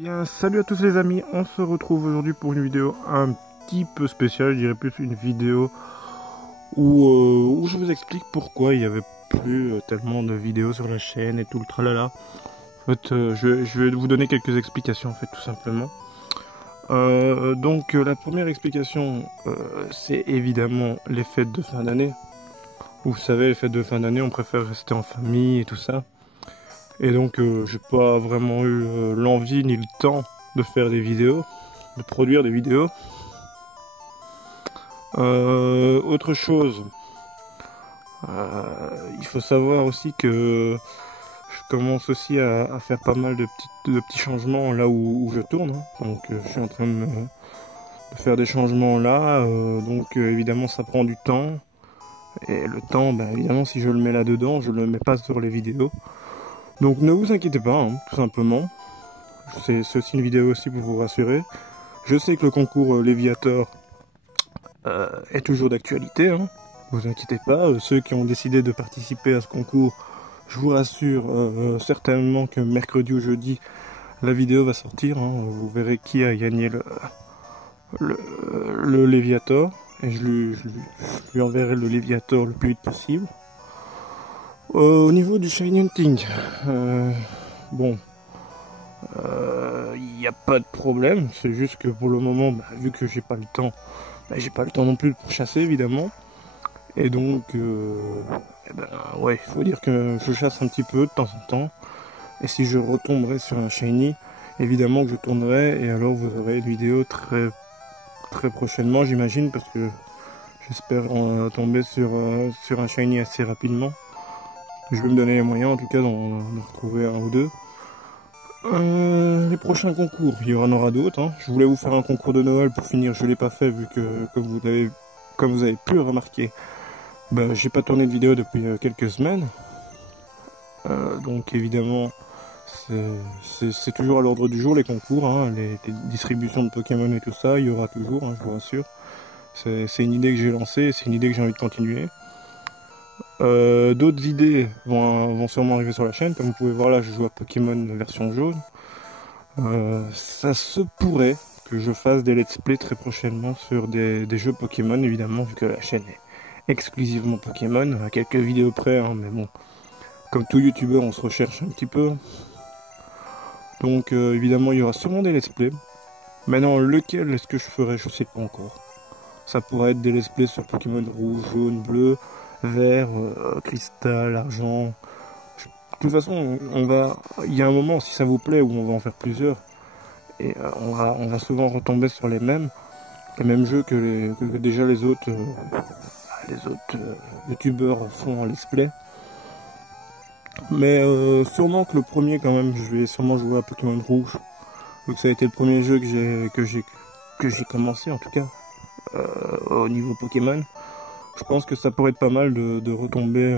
Bien, salut à tous les amis, on se retrouve aujourd'hui pour une vidéo un petit peu spéciale, je dirais plus une vidéo où je vous explique pourquoi il n'y avait plus tellement de vidéos sur la chaîne et tout le tralala. En fait, je vais vous donner quelques explications en fait, tout simplement. Donc la première explication, c'est évidemment les fêtes de fin d'année. Vous savez, les fêtes de fin d'année, on préfère rester en famille et tout ça. Et donc j'ai pas vraiment eu l'envie ni le temps de faire des vidéos, de produire des vidéos. Autre chose, il faut savoir aussi que je commence aussi à faire pas mal de petits changements là où je tourne. Hein. Donc je suis en train de faire des changements là, donc évidemment ça prend du temps. Et le temps, bah, évidemment si je le mets là dedans, je le mets pas sur les vidéos. Donc ne vous inquiétez pas, hein, tout simplement. C'est aussi une vidéo aussi pour vous rassurer. Je sais que le concours Léviator est toujours d'actualité, hein. Vous inquiétez pas. Ceux qui ont décidé de participer à ce concours, je vous rassure certainement que mercredi ou jeudi, la vidéo va sortir. Hein. Vous verrez qui a gagné le Léviator. Et je lui enverrai le Léviator le plus vite possible. Au niveau du Shiny Hunting, bon, il n'y a pas de problème, c'est juste que pour le moment, bah, vu que j'ai pas le temps, j'ai pas le temps non plus pour chasser évidemment, et donc, ouais, il faut dire que je chasse un petit peu de temps en temps, et si je retomberai sur un Shiny, évidemment que je tournerai, et alors vous aurez une vidéo très prochainement, j'imagine, parce que j'espère tomber sur un Shiny assez rapidement. Je vais me donner les moyens en tout cas d'en retrouver un ou deux. Les prochains concours, il y en aura d'autres. Hein. Je voulais vous faire un concours de Noël pour finir, je ne l'ai pas fait vu que comme vous avez pu le remarquer, bah, j'ai pas tourné de vidéo depuis quelques semaines. Donc évidemment, c'est toujours à l'ordre du jour les concours, hein, les distributions de Pokémon et tout ça, il y aura toujours, hein, je vous rassure. C'est une idée que j'ai lancée, c'est une idée que j'ai envie de continuer. D'autres idées vont sûrement arriver sur la chaîne. Comme vous pouvez voir là, je joue à Pokémon version jaune. Ça se pourrait que je fasse des let's play très prochainement sur des jeux Pokémon, évidemment, vu que la chaîne est exclusivement Pokémon, à quelques vidéos près, hein, mais bon, comme tout youtubeur, on se recherche un petit peu. Donc évidemment, il y aura sûrement des let's play. Maintenant, lequel est-ce que je ferai, je sais pas encore. Ça pourrait être des let's play sur Pokémon rouge, jaune, bleu, vert, cristal, argent. De toute façon, il y a un moment, si ça vous plaît, où on va en faire plusieurs. Et on va souvent retomber sur les mêmes jeux que déjà les autres youtubeurs font en let's play. Mais sûrement que le premier, quand même, je vais sûrement jouer à Pokémon rouge. Donc ça a été le premier jeu que j'ai commencé, en tout cas, au niveau Pokémon. Je pense que ça pourrait être pas mal de retomber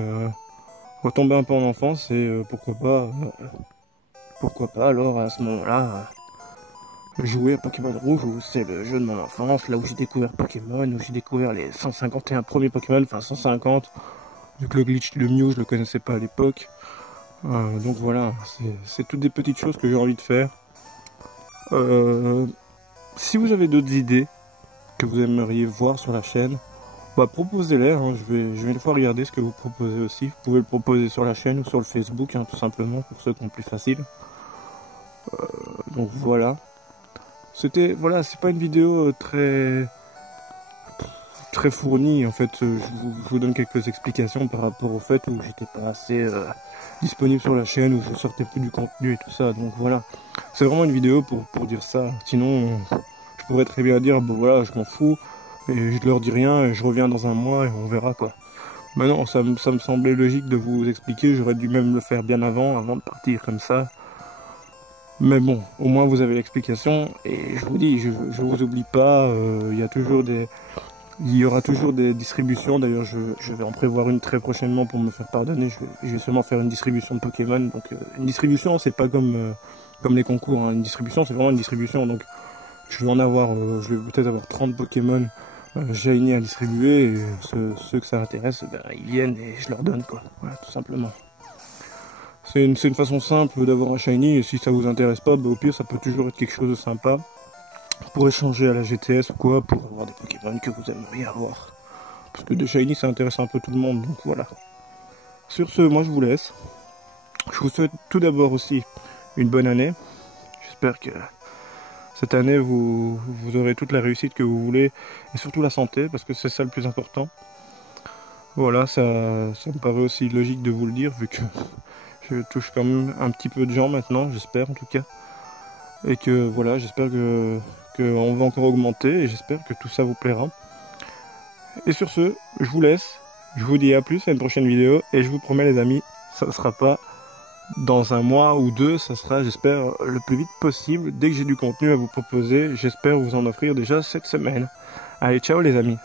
un peu en enfance et pourquoi pas alors à ce moment-là jouer à Pokémon Rouge où c'est le jeu de mon enfance, là où j'ai découvert Pokémon, où j'ai découvert les 151 premiers Pokémon, enfin 150, vu que le glitch de Mew je le connaissais pas à l'époque. Donc voilà, c'est toutes des petites choses que j'ai envie de faire. Si vous avez d'autres idées que vous aimeriez voir sur la chaîne, bah proposez-les, hein. je vais une fois regarder ce que vous proposez aussi. Vous pouvez le proposer sur la chaîne ou sur le Facebook, hein, tout simplement, pour ceux qui ont plus facile. Donc voilà. Voilà, c'est pas une vidéo très fournie, en fait. Je vous donne quelques explications par rapport au fait où j'étais pas assez disponible sur la chaîne, où je sortais plus du contenu et tout ça. Donc voilà. C'est vraiment une vidéo pour dire ça. Sinon, je pourrais très bien dire, bon voilà, je m'en fous. Et je leur dis rien, et je reviens dans un mois et on verra quoi. Mais non, ça me semblait logique de vous expliquer, j'aurais dû même le faire bien avant de partir comme ça. Mais bon, au moins vous avez l'explication, et je vous dis, je vous oublie pas, il y aura toujours des distributions, d'ailleurs je vais en prévoir une très prochainement pour me faire pardonner, je vais seulement faire une distribution de Pokémon, donc une distribution c'est pas comme les concours, hein. Une distribution c'est vraiment une distribution, donc je vais en avoir, je vais peut-être avoir 30 Pokémon Shiny à distribuer, et ceux que ça intéresse, ben, ils viennent et je leur donne quoi, voilà tout simplement. C'est une façon simple d'avoir un shiny, et si ça vous intéresse pas, bah, au pire ça peut toujours être quelque chose de sympa pour échanger à la GTS ou quoi, pour avoir des Pokémon que vous aimeriez avoir. Parce que des shiny ça intéresse un peu tout le monde, donc voilà. Sur ce, moi je vous laisse. Je vous souhaite tout d'abord aussi une bonne année. J'espère que cette année vous aurez toute la réussite que vous voulez, et surtout la santé, parce que c'est ça le plus important. Voilà, ça me paraît aussi logique de vous le dire, vu que je touche quand même un petit peu de gens maintenant, j'espère en tout cas. Et que voilà, j'espère que on va encore augmenter, et j'espère que tout ça vous plaira. Et sur ce, je vous laisse. Je vous dis à plus à une prochaine vidéo, et je vous promets les amis, ça ne sera pas dans un mois ou deux, ça sera, j'espère, le plus vite possible. Dès que j'ai du contenu à vous proposer, j'espère vous en offrir déjà cette semaine. Allez, ciao les amis.